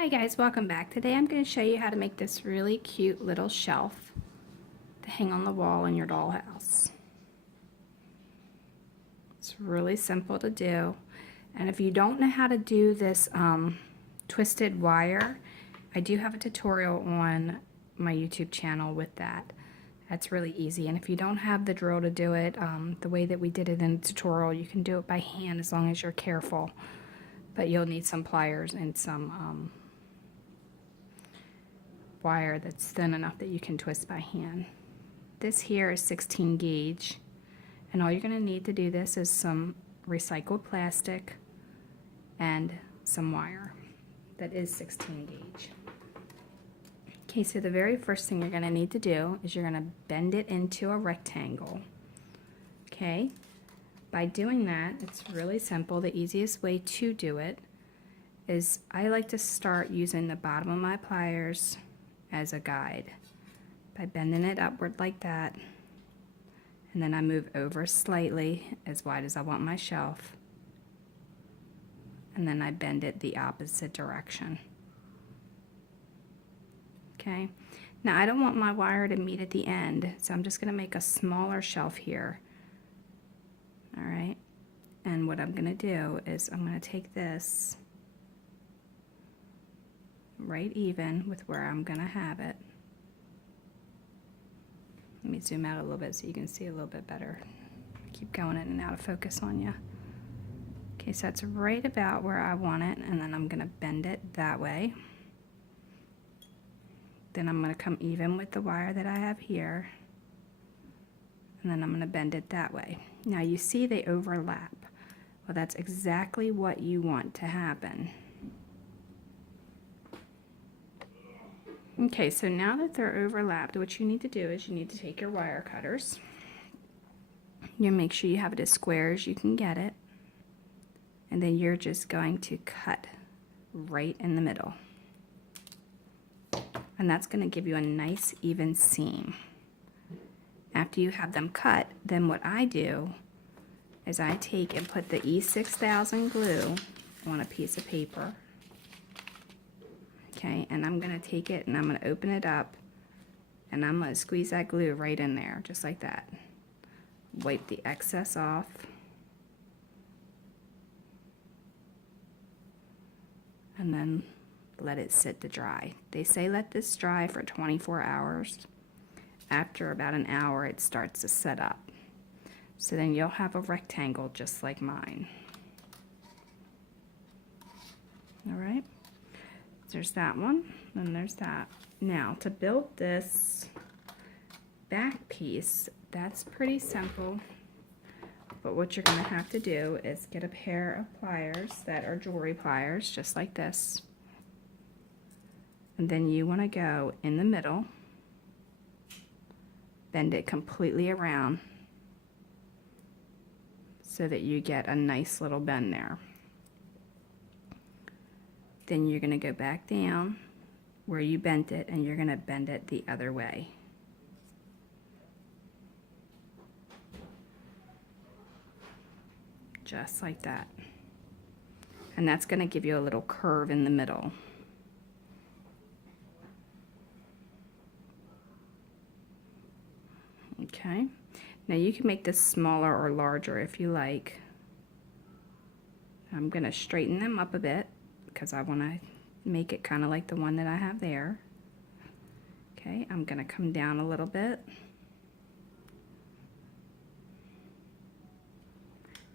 Hi guys, welcome back. Today I'm going to show you how to make this really cute little shelf to hang on the wall in your dollhouse. It's really simple to do, and if you don't know how to do this twisted wire, I do have a tutorial on my YouTube channel with that. That's really easy, and if you don't have the drill to do it the way that we did it in the tutorial, you can do it by hand as long as you're careful, but you'll need some pliers and some wire that's thin enough that you can twist by hand. This here is 16 gauge, and all you're going to need to do this is some recycled plastic and some wire that is 16 gauge. Okay, so the very first thing you're going to need to do is you're going to bend it into a rectangle. Okay, by doing that, it's really simple. The easiest way to do it is I like to start using the bottom of my pliers as a guide by bending it upward like that, and then I move over slightly as wide as I want my shelf, and then I bend it the opposite direction. Okay, now I don't want my wire to meet at the end, so I'm just going to make a smaller shelf here. Alright, and what I'm going to do is I'm going to take this right even with where I'm going to have it. Let me zoom out a little bit so you can see a little bit better. Keep going in and out of focus on you. Okay, so that's right about where I want it, and then I'm going to bend it that way. Then I'm going to come even with the wire that I have here, and then I'm going to bend it that way. Now you see they overlap. Well, that's exactly what you want to happen. Okay, so now that they're overlapped, what you need to do is you need to take your wire cutters. You make sure you have it as square as you can get it, and then you're just going to cut right in the middle. And that's going to give you a nice even seam. After you have them cut, then what I do is I take and put the E6000 glue on a piece of paper. Okay, and I'm going to take it and I'm going to open it up, and I'm going to squeeze that glue right in there, just like that. Wipe the excess off. And then let it sit to dry. They say let this dry for 24 hours. After about an hour, it starts to set up. So then you'll have a rectangle just like mine. All right. There's that one, and there's that. Now, to build this back piece, that's pretty simple. But what you're going to have to do is get a pair of pliers that are jewelry pliers, just like this. And then you want to go in the middle, bend it completely around so that you get a nice little bend there. Then you're going to go back down where you bent it, and you're going to bend it the other way. Just like that. And that's going to give you a little curve in the middle. Okay. Now you can make this smaller or larger if you like. I'm going to straighten them up a bit, because I want to make it kind of like the one that I have there. Okay, I'm going to come down a little bit.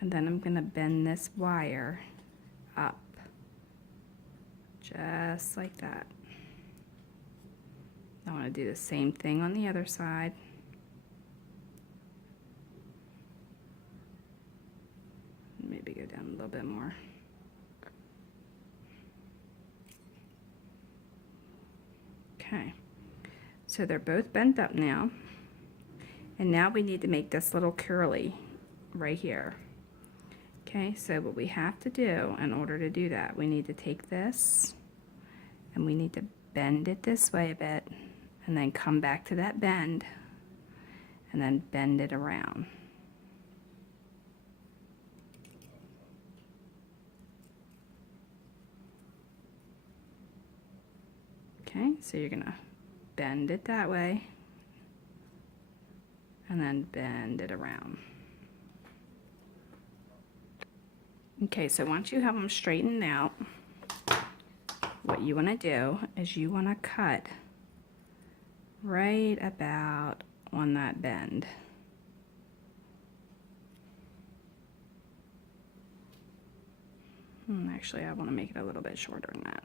And then I'm going to bend this wire up. Just like that. I want to do the same thing on the other side. Maybe go down a little bit more. Okay, so they're both bent up now, and now we need to make this little curly right here. Okay, so what we have to do in order to do that, we need to take this and we need to bend it this way a bit, and then come back to that bend, and then bend it around. Okay, so you're gonna bend it that way and then bend it around. Okay, so once you have them straightened out, what you want to do is you want to cut right about on that bend. Actually, I want to make it a little bit shorter than that.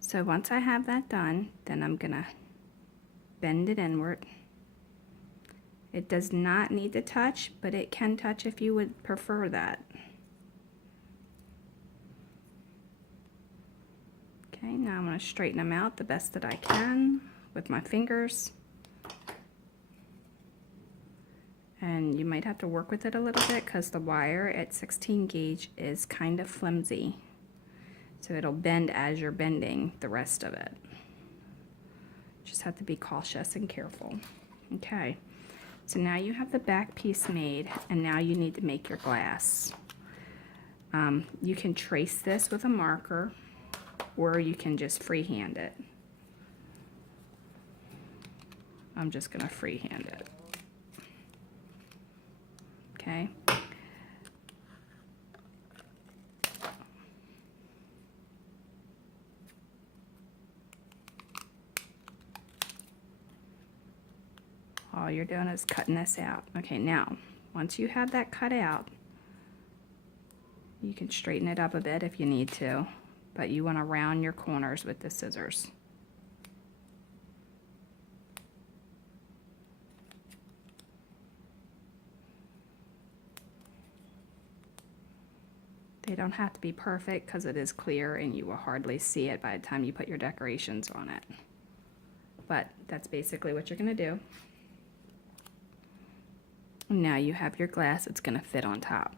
So once I have that done, then I'm gonna bend it inward. It does not need to touch, but it can touch if you would prefer that. Okay, now I'm gonna straighten them out the best that I can with my fingers. And you might have to work with it a little bit because the wire at 16 gauge is kind of flimsy. So it'll bend as you're bending the rest of it. Just have to be cautious and careful. Okay, so now you have the back piece made, and now you need to make your glass. You can trace this with a marker, or you can just freehand it. I'm just gonna freehand it. Okay. All you're doing is cutting this out. Okay, now, once you have that cut out, you can straighten it up a bit if you need to, but you want to round your corners with the scissors. They don't have to be perfect because it is clear and you will hardly see it by the time you put your decorations on it. But that's basically what you're going to do. Now you have your glass, it's going to fit on top.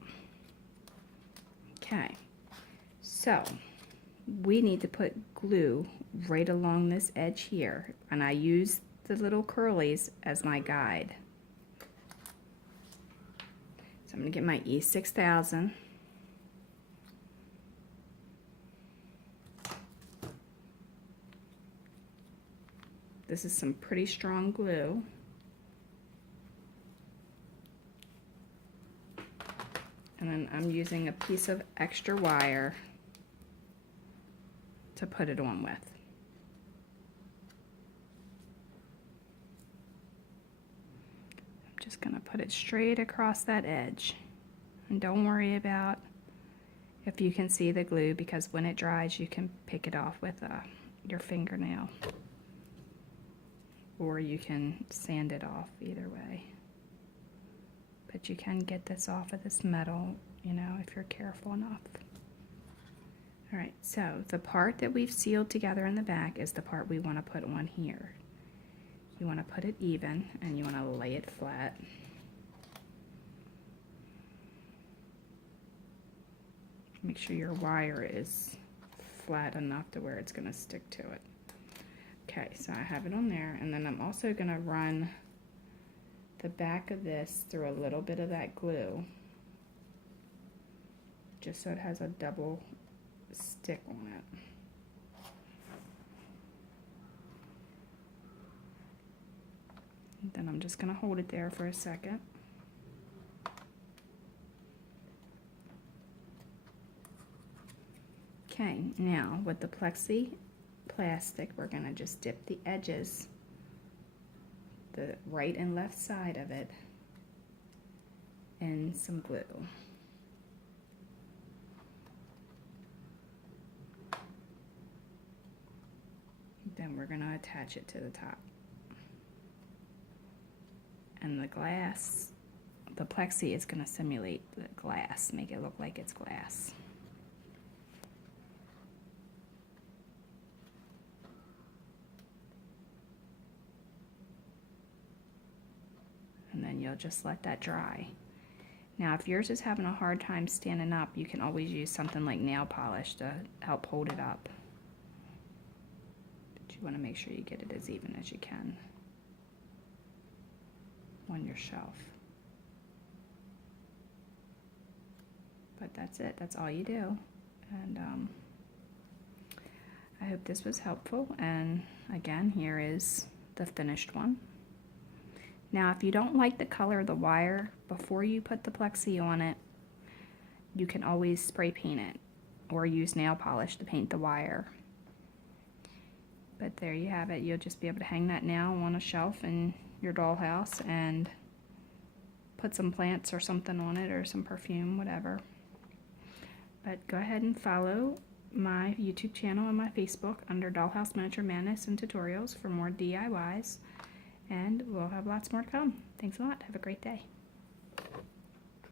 Okay, so we need to put glue right along this edge here, and I use the little curlies as my guide. So I'm going to get my E6000. This is some pretty strong glue. And then I'm using a piece of extra wire to put it on with. I'm just going to put it straight across that edge. And don't worry about if you can see the glue, because when it dries you can pick it off with your fingernail. Or you can sand it off, either way. But you can get this off of this metal, you know, if you're careful enough. Alright, so the part that we've sealed together in the back is the part we want to put on here. You want to put it even, and you want to lay it flat. Make sure your wire is flat enough to where it's going to stick to it. Okay, so I have it on there, and then I'm also going to run the back of this through a little bit of that glue, just so it has a double stick on it. And then I'm just going to hold it there for a second. Okay, now with the plexi plastic, we're going to just dip the edges, the right and left side of it, in some glue. Then we're going to attach it to the top. And the glass, the plexi is going to simulate the glass, make it look like it's glass. And then you'll just let that dry. Now, if yours is having a hard time standing up, you can always use something like nail polish to help hold it up. But you want to make sure you get it as even as you can on your shelf. But that's it. That's all you do. And I hope this was helpful. And again, here is the finished one. Now, if you don't like the color of the wire, before you put the plexi on it, you can always spray paint it or use nail polish to paint the wire. But there you have it. You'll just be able to hang that now on a shelf in your dollhouse and put some plants or something on it, or some perfume, whatever. But go ahead and follow my YouTube channel and my Facebook under Dollhouse Miniature Madness and Tutorials for more DIYs. And we'll have lots more to come. Thanks a lot. Have a great day.